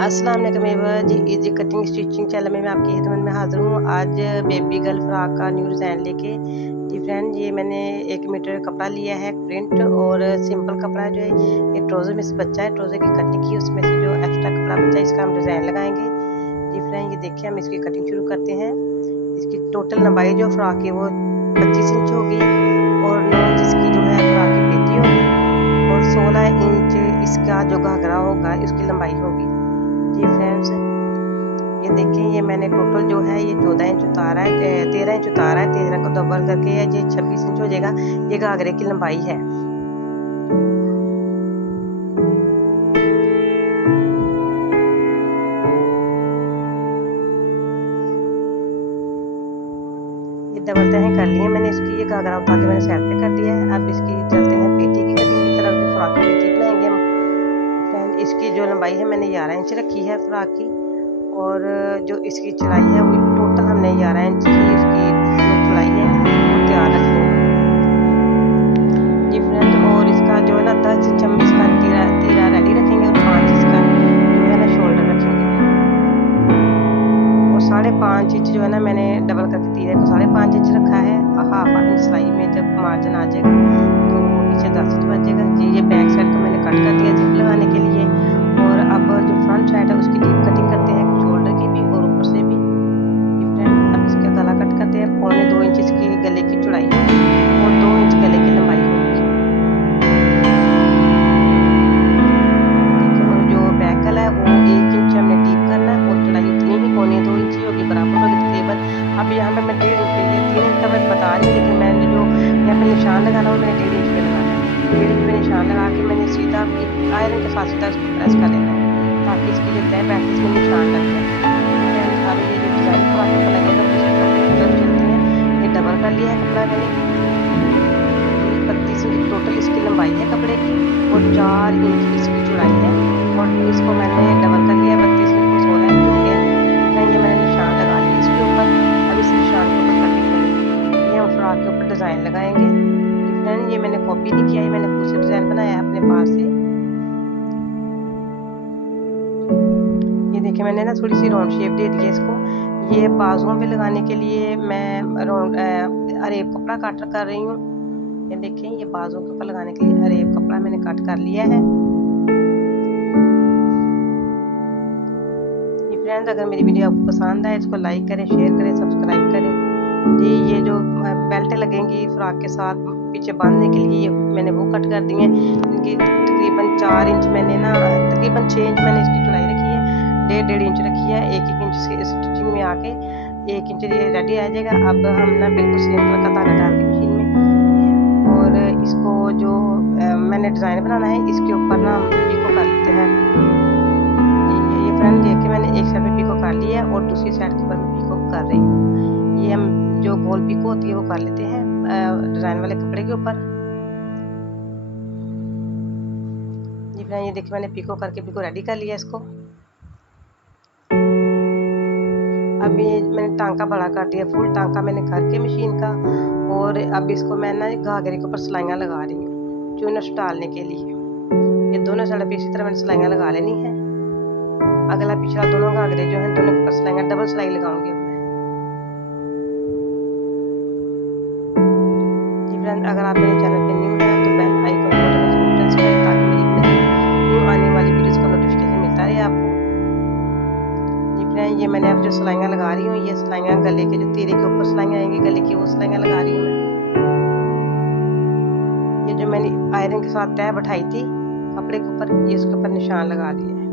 अस्सलाम वालेकुम जी। Easy cutting stitching channel में मैं आपकी खिदमत में हाजिर हूँ। आज बेबी गर्ल फ्रॉक का न्यू डिज़ाइन लेके जी फ्रेंड, ये मैंने 1 मीटर कपड़ा लिया है प्रिंट और सिंपल कपड़ा जो है ये ट्राउज़र में से बच्चा है, ट्राउज़र की कटिंग की उसमें से जो एक्स्ट्रा कपड़ा बचा है इसका हम डिज़ाइन लगाएंगे। जी फ्रेंड, ये देखिए हम इसकी कटिंग शुरू करते हैं। इसकी टोटल लंबाई जो फ्रॉक है वो 25 इंच होगी और 9 इंच इसकी जो है फ्रॉक की पेटी होगी और 16 इंच इसका जो घाघरा होगा उसकी लंबाई होगी। जी फ्रेंड्स, ये देखें, ये मैंने टोटल जो है ये 14 इंच उतारा है, 13 इंच उतारा है, 13 को डबल करके है ये 26 इंच हो जाएगा। ये घाघरे की लंबाई है। ये डबल तह कर लिए मैंने इसकी, ये घाघरा उतार के मैंने साइड पे कर दिया है। अब इसकी चलते हैं पेटी की कटिंग की तरफ। फ्रॉक की पेटी बनाएंगे हम। फ्रेंड, इसकी जो लंबाई है मैंने 11 इंच रखी है फ्रॉक की और जो इसकी चौड़ाई है वो टोटल हमने 11 इंच की इसकी जो चौड़ाई है वो तैयार रखनी है। जी फ्रेंड, और इसका जो है ना 10 इंच हम इसका तीरा रेडी रखेंगे और 5 इसका जो है ना शोल्डर रखेंगे और 5.5 इंच जो है ना मैंने डबल करके तीरे को 5.5 इंच रखा है। हाफ इंच सिलाई में जब मार्जिन आ जाएगा तो पीछे 10 इंच बच जाएगा। जी, ये बैक साइड को मैंने कट कर दिया जिप लगाने के लिए और अब जो फ्रंट साइड है उसकी डीप कटिंग करते हैं, शोल्डर की भी और ऊपर से भी। फ्रेंड, अब इसका गला कट करते हैं। 1.25 इंच इसकी गले की चौड़ाई है और 2 इंच गले की लंबाई होगी। देखिए, और जो बैक गला है वो 1 इंच हमने डीप करना है और चौड़ाई उतनी ही 1.25 इंच ही होगी, बराबर होगी तकरीबन। अब यहाँ पे मैं 1.5 इंच के लिए 3 इंच का मैं बता रही हूँ, लेकिन मैंने जो यहाँ पे निशान लगाना है मैंने 1.5 इंच पे लगाना है। 1.5 इंच पे निशान लगा के मैंने सीधा आयरन के साथ सीधा इसको प्रेस कर लेना है ताकि इसकी जो तय बैठ इसमें निशान लग जाए। अब ये जो डिज़ाइन फ्रॉक पर लगेगा उसके कपड़े की तरफ चलते हैं। ये डबल कर लिया है कपड़ा मैंने। 32 इंच टोटल इसकी लंबाई है कपड़े की और 4 इंच इसकी चौड़ाई है और इसको मैंने डबल कर लिया। 32 इंच को 16 इंच हो गया। ये मैंने निशान लगा लिया इसके ऊपर। अब इस निशान के ऊपर कटिंग करेंगे। ये हम फ्रॉक के ऊपर डिज़ाइन लगाएंगे। फ्रेंड, ये मैंने कॉपी नहीं किया है, मैंने खुद से डिज़ाइन बनाया है अपने पास से। ये देखिए, मैंने ना थोड़ी सी राउंड शेप दे दी है इसको। ये बाजुओं पे लगाने के लिए मैं राउंड अरेब कपड़ा कट कर रही हूँ। ये देखें, ये बाजुओं के ऊपर लगाने के लिए अरेब कपड़ा मैंने कट कर लिया है। ये फ्रेंड्स, अगर मेरी वीडियो आपको पसंद आए इसको लाइक करें, शेयर करें, सब्सक्राइब करें। ये जो बेल्ट लगेंगी फ्रॉक के साथ पीछे बांधने के लिए मैंने वो कट कर दी हैं। इनकी तकरीबन 4 इंच मैंने ना तकरीबन 6 इंच मैंने इसकी चौड़ाई रखी है, 1.5 इंच रखी है। 1 इंच से स्टिचिंग में आके 1 इंच ये रेडी आ जाएगा। अब हम ना बिल्कुल सेम कलर का धागा डाल के मशीन में और इसको जो मैंने डिज़ाइन बनाना है इसके ऊपर ना हम पिको कर लेते हैं। ये फ्रेंड देखिए, मैंने एक साइड पे पिको कर लिया है और दूसरी साइड के ऊपर मैं पिको कर रही हूँ। ये हम जो गोल पिको होती है वो कर लेते हैं डिज़ाइन वाले कपड़े के ऊपर। जी फ्रेंड, ये देखिए मैंने पिको करके पिको रेडी कर लिया इसको। अब ये मैंने टांका बड़ा कर दिया, फुल टांका मैंने करके मशीन का और अब इसको मैं ना घाघरे के ऊपर सिलाइयाँ लगा रही हूँ चुनट डालने के लिए। ये दोनों साइड पे इसी तरह मैंने सिलाइयाँ लगा लेनी है। अगला पिछला दोनों घाघरे जो हैं दोनों के ऊपर सिलाइयाँ डबल सिलाई लगाऊंगी। अगर आप मेरे चैनल पे न्यू हैं तो बेल आइकन को जरूर प्रेस करें ताकि मेरी न्यू आने वाली वीडियोस का नोटिफिकेशन मिलता रहे आपको। जी फ्रेंड, ये मैंने अब जो सिलाइयाँ लगा रही हूँ ये सिलाइयाँ गले के जो तीरे के ऊपर सिलाइयाँ आएंगी गले की वो सिलाइयाँ लगा रही हूँ मैं। ये जो मैंने आयरन के साथ तह बैठाई थी कपड़े के ऊपर ये उसके ऊपर निशान लगा दिया है।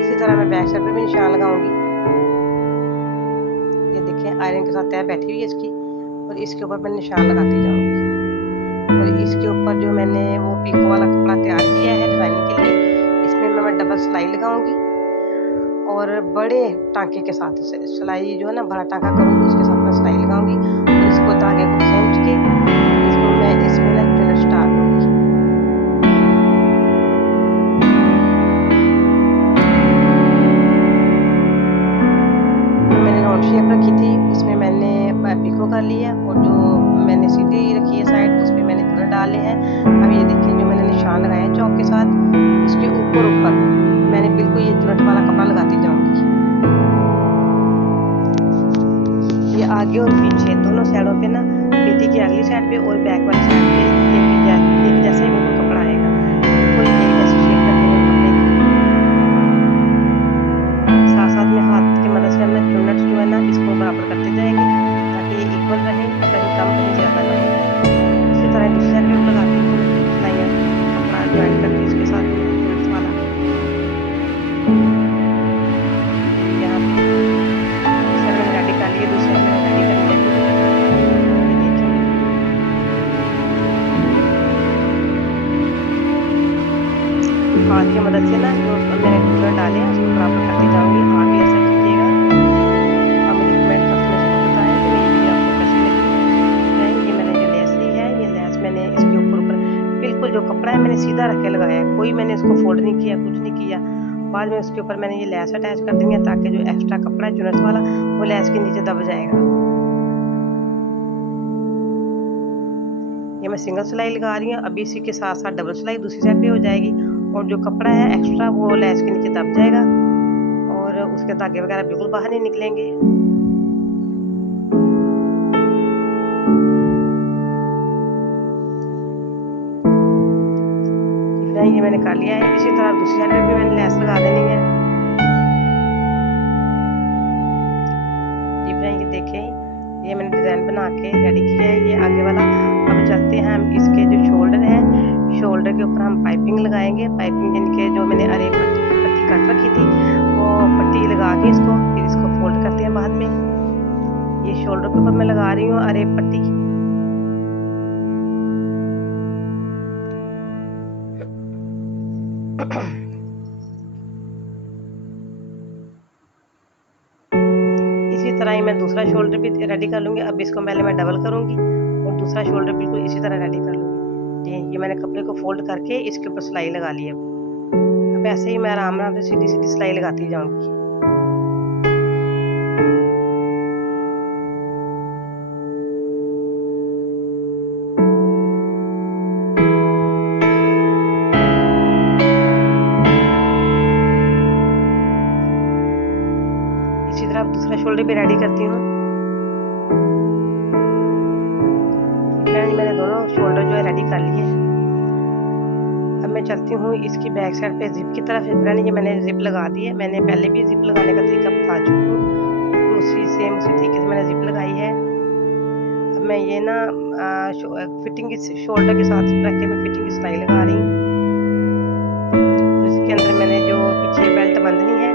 इसी तरह मैं बैक साइड पे भी निशान लगाऊंगी। ये देखिए, आयरन के साथ तह बैठी हुई है इसकी और इसके ऊपर मैं निशान लगाती जाऊंगी और इसके ऊपर जो मैंने वो पिको वाला कपड़ा तैयार किया है डिज़ाइनिंग के लिए इसमें मैं डबल सिलाई लगाऊंगी और बड़े टांके के साथ सिलाई जो है ना बड़ा टांका करूंगी उसके साथ मैं सिलाई लगाऊंगी और इसको धागे को खींच के इसमें ना चुनट डाल दूंगी। मैंने राउंड शेप रखी थी उसमें मैंने पिको कर लिया और जो मैंने सीधी रखी है साइड उसमें मैंने चुनट डाले हैं। अब ये देखिए, जो मैंने निशान लगाया है चौक के साथ उसके ऊपर मैंने बिल्कुल ये आगे और पीछे दोनों साइडों पे ना, पेटी की अगली साइड पे और बैक वाली साइड पे एक जैसे बिल्कुल कपड़ा आएगा, बिल्कुल एक जैसी शेप रखेंगे कपड़े की। साथ साथ में हाथ की मदद से हमने चुन्नट जो है ना इसको बराबर करते जाएंगे ताकि ये इक्वल रहे, कहीं कम कहीं ज़्यादा ना हो जाए। इसी तरह दूसरी साइड पे लगाती हूँ सिलाइयाँ, कपड़ा ज्वाइन करके इसके साथ चुन्नट वाला यहाँ पे दूसरी मैंने रेडी कर लिया, दूसरी मैंने रेडी कर लिया। हाथ की मदद से ना जो मैंने चुन्नट डाले हैं उसको बराबर करते जाऊंगी। आप भी ऐसा कीजिएगा। आप मुझे कमेंट बॉक्स में जरूर बताएं कि मेरी वीडियो आपको कैसी लगी। ये मैंने जो लेस ली है, ये लेस मैंने इसके ऊपर बिल्कुल जो कपड़ा है मैंने सीधा रख के लगाया है, कोई मैंने इसको फोल्ड नहीं किया, कुछ नहीं किया। बाद में उसके ऊपर मैंने ये लेस अटैच कर दी है ताकि जो एक्स्ट्रा कपड़ा है चुन्नट वाला वो लेस के नीचे दब जाएगा। ये मैं सिंगल सिलाई लगा रही हूँ। अभी इसी के साथ साथ डबल सिलाई दूसरी साइड पे हो जाएगी और जो कपड़ा है एक्स्ट्रा वो लेस के नीचे दब जाएगा और उसके धागे वगैरह बिल्कुल बाहर नहीं निकलेंगे। ये मैंने कर लिया है। इसी तरह दूसरी साइड पे भी मैंने लेस लगा देनी है। ये देखें, ये मैंने डिजाइन बना के रेडी किया है, ये आगे वाला। अब चलते हैं हम इसके जो शोल्डर है, शोल्डर के ऊपर हम पाइपिंग लगाएंगे। पाइपिंग जिनके जो मैंने अरे पट्टी काट रखी थी वो पट्टी लगा के इसको फिर इसको फोल्ड करते हैं बाद में। ये शोल्डर के ऊपर मैं लगा रही हूँ अरे पट्टी। इसी तरह ही मैं दूसरा शोल्डर भी रेडी कर लूँगी। अब इसको पहले मैं डबल करूँगी और दूसरा शोल्डर बिल्कुल इसी तरह रेडी कर लूँगी। ये मैंने कपड़े को फोल्ड करके इसके ऊपर सिलाई लगा ली है। अब ऐसे ही मैं आराम आराम से सीधी सीधी सिलाई लगाती जाऊँगी। इसी तरह दूसरा शोल्डर भी रेडी करती हूँ। मैंने दोनों शोल्डर जो है रेडी कर लिए। अब मैं चलती हूँ इसकी बैक साइड पे जिप की तरफ। फ्रेंड ये मैंने जिप लगा दी है, मैंने पहले भी जिप लगाने का तरीका बता चुकी हूँ, उसी तरीके से मैंने जिप लगाई है। अब मैं ये ना फिटिंग की शोल्डर के साथ रख के मैं फिटिंग की सिलाई लगा रही हूँ। तो इसके अंदर मैंने जो पीछे बेल्ट बंधनी है,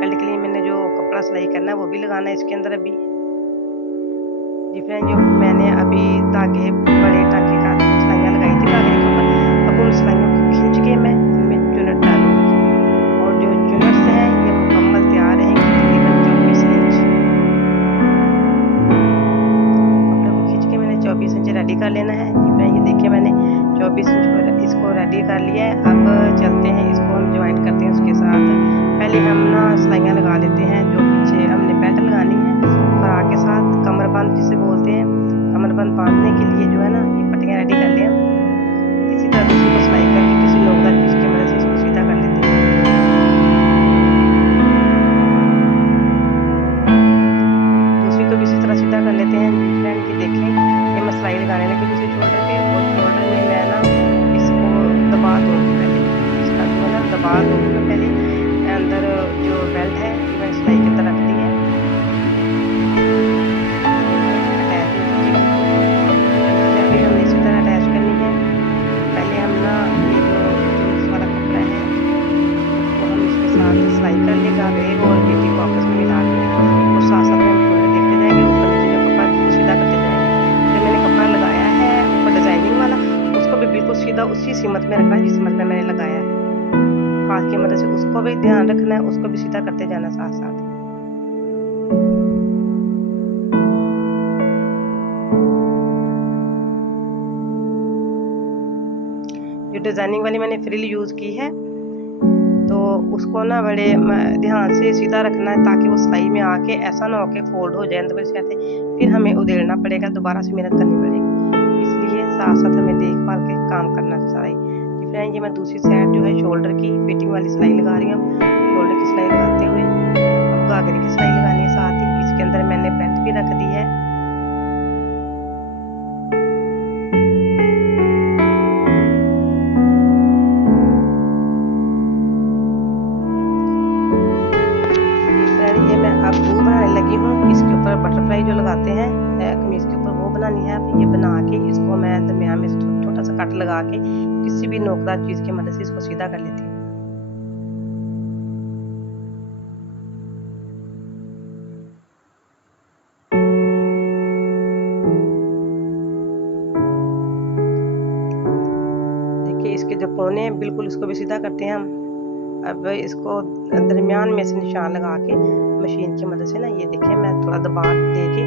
बेल्ट के लिए मैंने जो कपड़ा सिलाई करना है वो भी लगाना है इसके अंदर। अभी डिफरेंट जो मैंने अभी धागे बड़े टाके का सिलाइयाँ लगाई थी धागे के ऊपर, अब उन सिलाइयों को खींच के मैं इनमें चुन्नट डालूंगी और जो चुन्नट हैं ये मुकम्मल तैयार रहेंगी तकरीबन 24 इंच। कपड़े को खींच के मैंने 24 इंच रेडी कर लेना है। डिफरेंट ये देखिए मैंने 24 इंच पर इसको रेडी कर लिया है। अब चलते हैं इसको हम ज्वाइंट करते हैं उसके साथ। पहले हम ना सिलाइयाँ लगा लेते हैं। जो पीछे हमने बेल्ट लगानी है फराक के साथ, कमरबंद जिसे बोलते हैं, कमरबंद बांधने के लिए जो है ना ये पट्टियाँ रेडी कर लें। इसी तरह दूसरी को सिलाई करके किसी नोक की मदद से इसको सीधा कर लेते हैं। दूसरी को भी इसी तरह सीधा कर लेते हैं। फ्रेंड ये देखें, ये मैं सिलाई लगाने लगी दूसरे शोल्डर पे और शोल्डर में मैं ना इसको दबा दूँगी। पहले इसका जो है ना दबा दूँगी मैं पहले। अंदर जो बेल्ट है ये मैंने सिलाई के अंदर रख दी है। हमने इसी तरह अटैच करनी है। पहले हम ना ये जो जीन्स वाला कपड़ा है उसको हम इसके साथ सिलाई कर लेगा और पेटी को आपस में मिला के और साथ साथ में थोड़ा देखते जाएंगे ऊपर नीचे जो कपड़ा सीधा करते जाएंगे। जो मैंने कपड़ा लगाया है ऊपर डिजाइनिंग वाला उसको भी बिल्कुल सीधा उसी सीमत में रखना है जिस सीमत में मैंने लगाया है। हाथ की मदद से उसको भी ध्यान रखना है, उसको भी सीधा करते जाना साथ साथ। जो डिजाइनिंग वाली मैंने फ्रिल यूज की है तो उसको ना बड़े ध्यान से सीधा रखना है ताकि वो सिलाई में आके ऐसा ना हो के फोल्ड हो जाए अंदर से, फिर हमें उधेड़ना पड़ेगा, दोबारा से मेहनत करनी पड़ेगी। इसलिए साथ साथ हमें देखभाल के काम करना चाहिए। फ्रेंड ये मैं दूसरी साइड जो है शोल्डर की फिटिंग वाली सिलाई लगा रही हूँ। शोल्डर की सिलाई लगाते हुए अब घाघरे की सिलाई लगानी है साथ ही। इसके अंदर मैंने बेल्ट भी रख दी है। ऊपर बटरफ्लाई जो लगाते हैं कमीज के ऊपर, वो बनानी है। अब ये बना के इसको मैं दरमियान में छोटा सा कट लगा के किसी भी नोकदार चीज की मदद से इसको सीधा कर लेती हूँ। इसके जो कोने हैं बिल्कुल इसको भी सीधा करते हैं हम। अब इसको दरमियान में से निशान लगा के मशीन की मदद से ना, ये देखिए मैं थोड़ा दबा दे के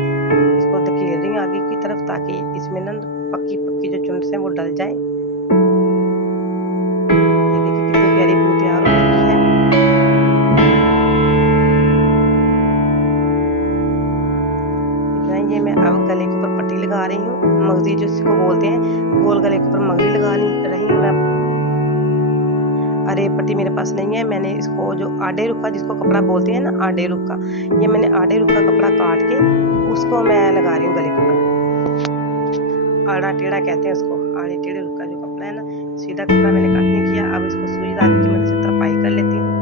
इसको धकेल रही हूँ आगे की तरफ, ताकि इसमें ना पक्की पक्की जो चुंड्स हैं वो डल जाए। ये देखिए कितनी प्यारी बू तैयार हो चुकी है। ये मैं अब गले के ऊपर पट्टी लगा रही हूँ, मगजी जिसको बोलते हैं, गोल गले के ऊपर मगजी लगा रही हूँ मैं। अरे पट्टी मेरे पास नहीं है, मैंने इसको जो आड़े रुख का जिसको कपड़ा बोलते हैं ना, आड़े रुख का, ये मैंने आड़े रुख का कपड़ा काट के उसको मैं लगा रही हूँ गले के ऊपर। आड़ा टेढ़ा कहते हैं उसको, आड़े टेढ़े रुख का जो कपड़ा है ना, सीधा कपड़ा मैंने काट नहीं किया। अब इसको सुई धागे की मदद से तरपाई कर लेती हूँ।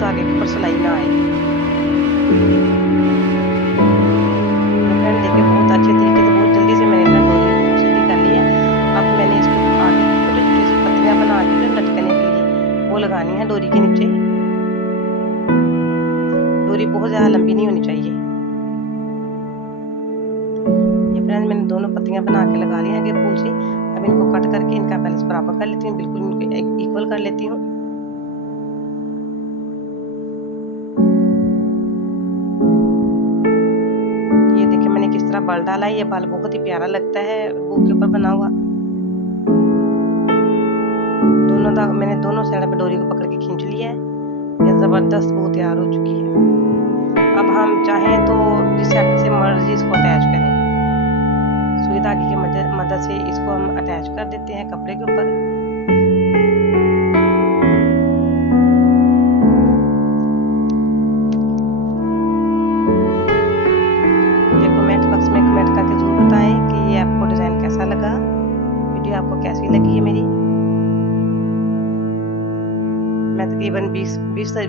धागे के ऊपर सिलाई ना आए। देखिए बहुत अच्छे तरीके से, बहुत जल्दी से मैंने ना डोरी सीधी कर ली है। अब मैंने इसको आगे छोटी छोटी सी पत्तियां बना के लटकने के लिए वो लगानी है डोरी के नीचे। डोरी बहुत ज्यादा लंबी नहीं होनी चाहिए। ये फ्रेंड मैंने दोनों पत्तियां बना के लगा ली है आगे फूल से। अब इनको कट करके इनका बैलेंस बराबर कर लेती हूँ, बिल्कुल इनको इक्वल कर लेती हूँ। बाल डाला है, ये बाल बहुत ही प्यारा लगता है बू के ऊपर बना हुआ। मैंने दोनों साइड पे डोरी को पकड़ के खींच लिया है। ये जबरदस्त बू तैयार हो चुकी है। अब हम चाहें तो जिस साइड से मर्जी इसको अटैच करें, सुई धागे की मदद से इसको हम अटैच कर देते हैं कपड़े के ऊपर। कमेंट करके जरूर बताएं कि ये आपको डिजाइन कैसा लगा, वीडियो आपको कैसी लगी है मेरी। मैं तकरीबन 20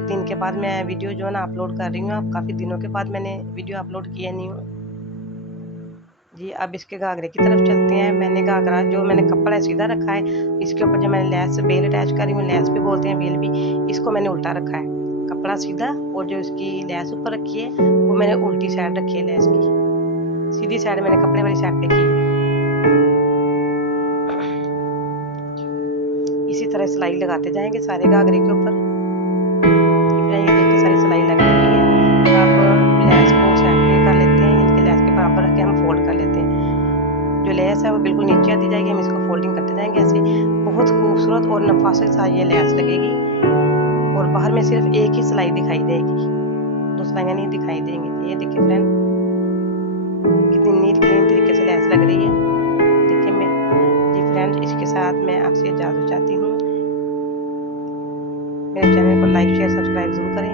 दिन के बाद मैं वीडियो जो है ना अपलोड कर रही हूँ। अब काफ़ी दिनों के बाद मैंने वीडियो अपलोड किया नहीं हूँ जी। अब इसके घाघरे की तरफ चलते हैं। मैंने घाघरा जो मैंने कपड़ा सीधा रखा है, इसके ऊपर जो मैंने लेस बेल अटैच करी हूँ, लेस भी बोलते हैं बेल भी, इसको मैंने उल्टा रखा है। कपड़ा सीधा और जो इसकी लेस ऊपर रखी है वो मैंने उल्टी साइड रखी है लेस की, सीधी साइड मैंने कपड़े वाली साइड पे की है। इसी तरह सिलाई लगाते जाएंगे सारे घाघरे के ऊपर। ये देखिए सारी सिलाई लग गई है। अब लेस को साइड पे कर लेते हैं, इनके लेस के बराबर रख के हम फोल्ड कर लेते हैं। जो लेस है वो बिल्कुल नीचे आती जाएगी, हम इसको फोल्डिंग करते जाएंगे ऐसे। बहुत खूबसूरत और नफासत सा ये लेस लगेगी और बाहर में सिर्फ एक ही सिलाई दिखाई देगी, दो सिलाइयाँ नहीं दिखाई देंगी। ये देखिए फ्रेंड कितनी नीट क्लीन तरीके से लेस लग रही है। देखिए मैं जी फ्रेंड, इसके साथ मैं आपसे इजाज़त चाहती हूँ। मेरे चैनल को लाइक शेयर सब्सक्राइब जरूर करें।